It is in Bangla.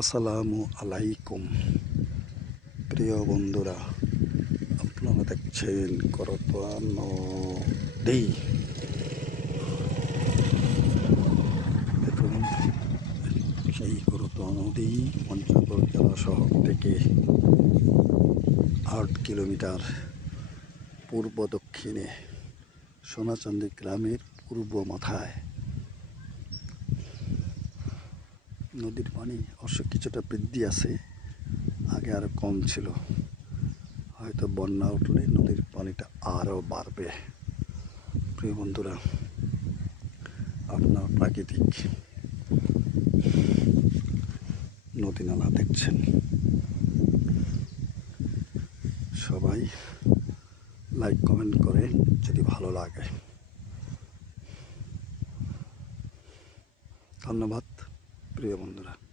আসসালামু আলাইকুম। প্রিয় বন্ধুরা, আপনারা দেখছেন করতোয়া দেখুন, সেই করতোয়া নদী পঞ্চগড় জেলা শহর থেকে আট কিলোমিটার পূর্ব দক্ষিণে সোনাচন্দি গ্রামের পূর্ব মাথায়। নদীর পানি অবশ্য কিছুটা বৃদ্ধি আছে, আগে আরও কম ছিল। হয়তো বন্যা উঠলে নদীর পানিটা আরও বাড়বে। প্রিয় বন্ধুরা, আপনার প্রাকৃতিক নদী নালা দেখছেন। সবাই লাইক কমেন্ট করে যদি ভালো লাগে। ধন্যবাদ। প্রিয় বন্ধুরা।